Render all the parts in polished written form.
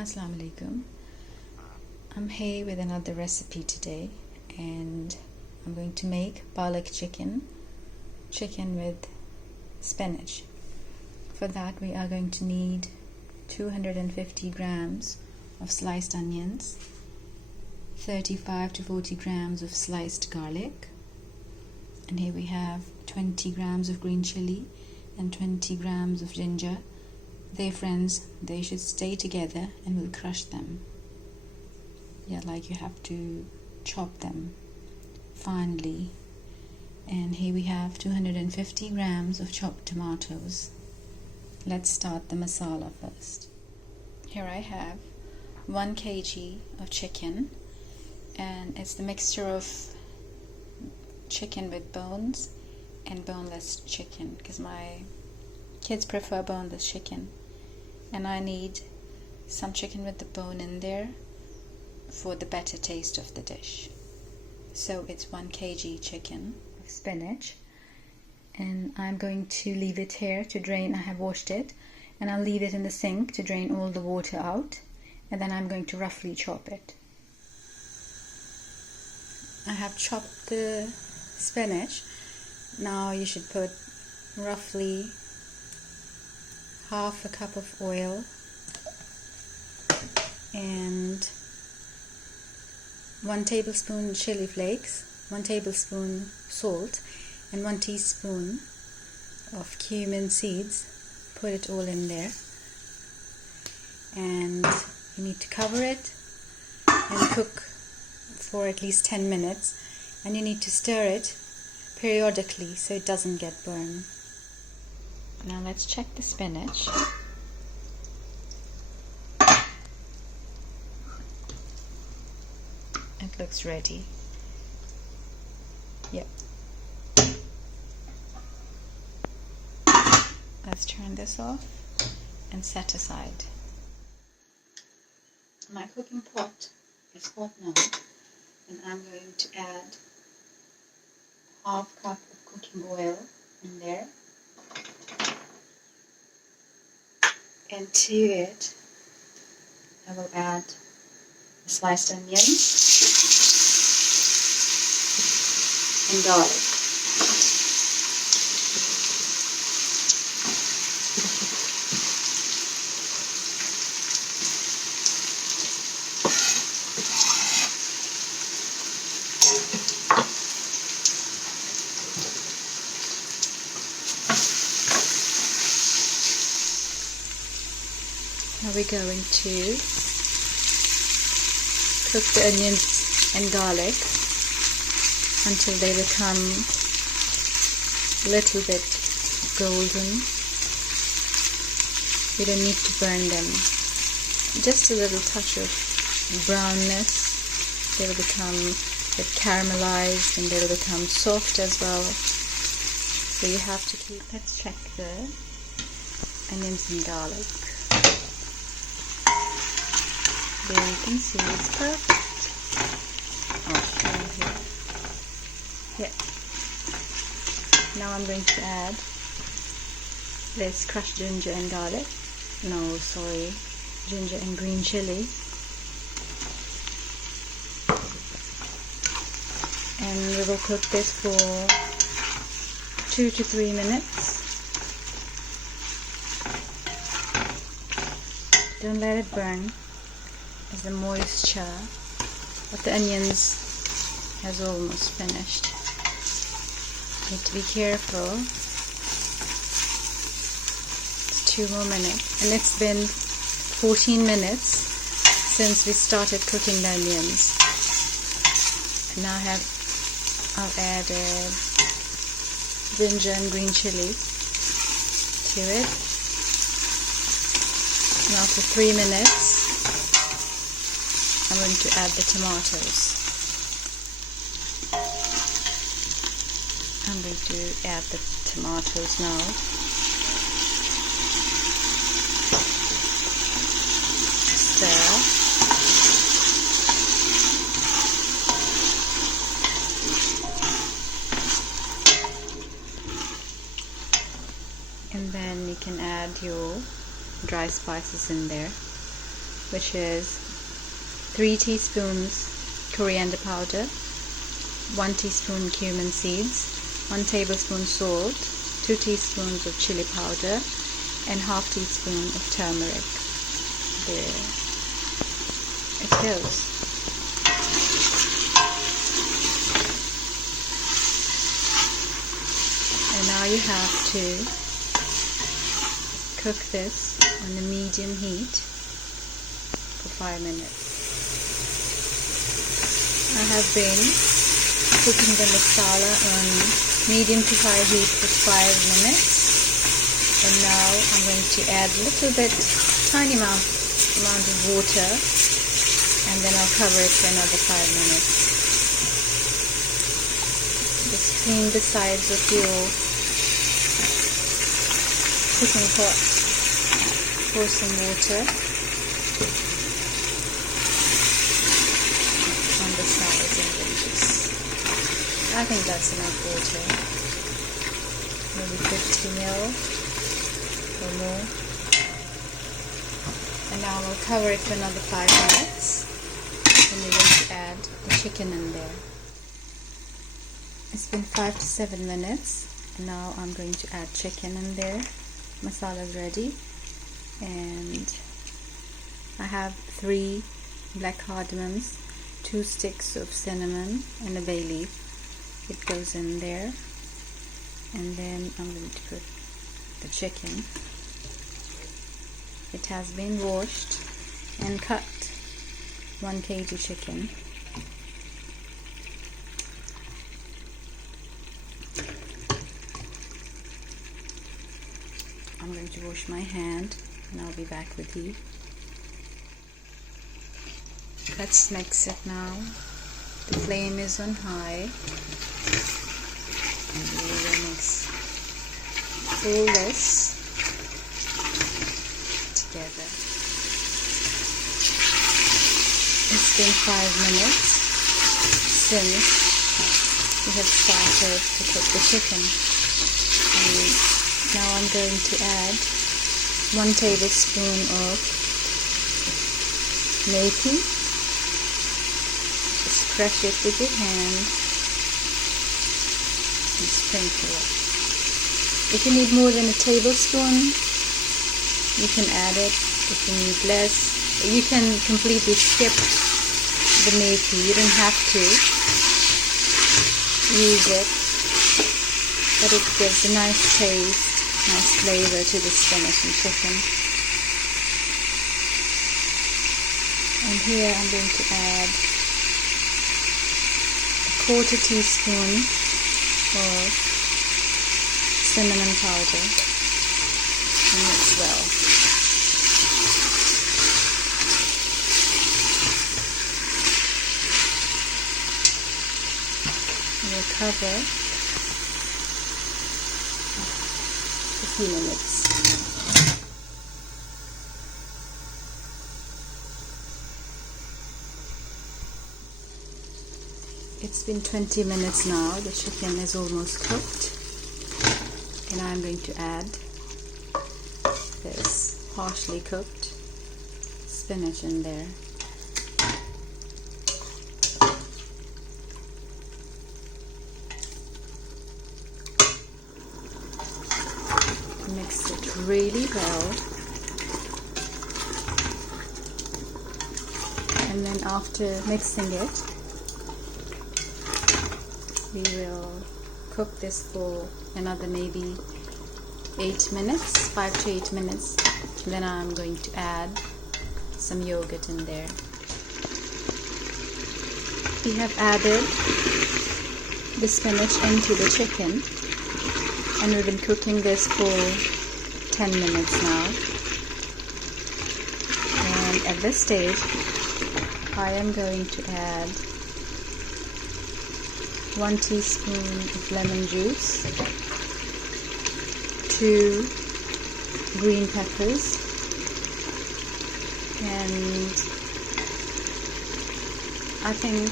Assalamu alaikum. I'm here with another recipe today, and I'm going to make palak chicken with spinach. For that we are going to need 250 grams of sliced onions, 35 to 40 grams of sliced garlic, and here we have 20 grams of green chilli and 20 grams of ginger. They're friends, they should stay together, and we'll crush them. Yeah, like you have to chop them finely. And here we have 250 grams of chopped tomatoes. Let's start the masala first. Here I have 1 kg of chicken, and it's the mixture of chicken with bones and boneless chicken, because my kids prefer boneless chicken, and I need some chicken with the bone in there for the better taste of the dish. So it's 1 kg chicken of spinach, and I'm going to leave it here to drain. I have washed it, and I'll leave it in the sink to drain all the water out, and then I'm going to roughly chop it. I have chopped the spinach. Now you should put roughly half a cup of oil and 1 tablespoon chili flakes, 1 tablespoon salt, and 1 teaspoon of cumin seeds. Put it all in there, and you need to cover it and cook for at least 10 minutes, and you need to stir it periodically so it doesn't get burned. Now let's check the spinach. It looks ready. Yep. Let's turn this off and set aside. My cooking pot is hot now, and I'm going to add half cup of cooking oil in there. And to it, I will add the sliced onions and garlic. Now we're going to cook the onions and garlic until they become a little bit golden. You don't need to burn them. Just a little touch of brownness. They will become a bit caramelized, and they will become soft as well. So you have to keep. Let's check the onions and garlic. There you can see it's perfect. I'll show you here. Yeah. Now I'm going to add this crushed ginger and garlic. No, sorry, ginger and green chili. And we will cook this for 2 to 3 minutes. Don't let it burn, as the moisture of the onions has almost finished. You need to be careful. It's 2 more minutes, and it's been 14 minutes since we started cooking the onions. And now I've added ginger and green chili to it. Now for 3 minutes I'm going to add the tomatoes. I'm going to add the tomatoes now. Stir. And then you can add your dry spices in there. which is 3 teaspoons coriander powder, 1 teaspoon cumin seeds, 1 tablespoon salt, 2 teaspoons of chili powder, and half teaspoon of turmeric. There it goes. And now you have to cook this on a medium heat for 5 minutes. I have been cooking the masala on medium to high heat for 5 minutes, and now I'm going to add a little bit, tiny amount of water, and then I'll cover it for another 5 minutes. Just clean the sides of your cooking pot, pour some water on the sides and edges. I think that's enough water, maybe 50 ml or more. And now we'll cover it for another 5 minutes, and we're going to add the chicken in there. It's been 5 to 7 minutes, and now I'm going to add chicken in there. Masala is ready, and I have 3 black cardamoms, 2 sticks of cinnamon, and a bay leaf. It goes in there, and then I'm going to put the chicken. It has been washed and cut, 1 kg chicken. I'm going to wash my hand, and I'll be back with you. Let's mix it now. The flame is on high, and we will mix all this together. It's been 5 minutes since we have started to cook the chicken, and now I'm going to add 1 tablespoon of methi. Just crush it with your hand and sprinkle it. If you need more than a tablespoon, you can add it. If you need less, you can completely skip the methi. You don't have to use it, but it gives a nice taste, nice flavor to the spinach and chicken. And here I'm going to add a 1/4 teaspoon of cinnamon powder, and mix well. We'll cover a few minutes. It's been 20 minutes now. The chicken is almost cooked, and I'm going to add this partially cooked spinach in there. Mix it really well, and then after mixing it, we will cook this for another maybe 8 minutes, 5 to 8 minutes. Then I'm going to add some yogurt in there. We have added the spinach into the chicken, and we've been cooking this for 10 minutes now. And at this stage, I am going to add 1 teaspoon of lemon juice, 2 green peppers, and I think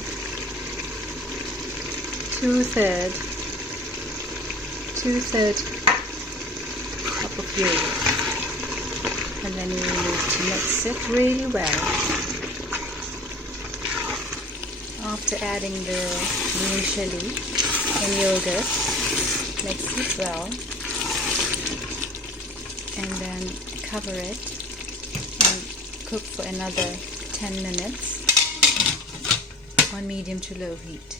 2/3 cup of yogurt. and then you need to mix it really well. After adding the green chili and yogurt, mix it well, and then cover it and cook for another 10 minutes on medium to low heat,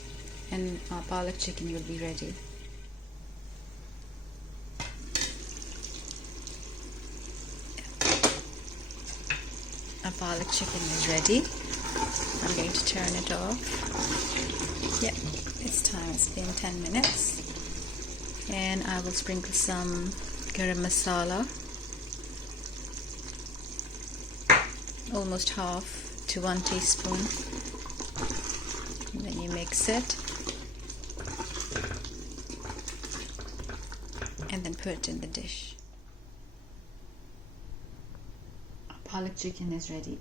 and our palak chicken will be ready. Our palak chicken is ready. I'm going to turn it off. Yeah, it's time. It's been 10 minutes. And I will sprinkle some garam masala, almost half to 1 teaspoon. And then you mix it. And then put it in the dish. Our palak chicken is ready.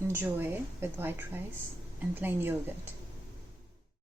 Enjoy with white rice and plain yogurt.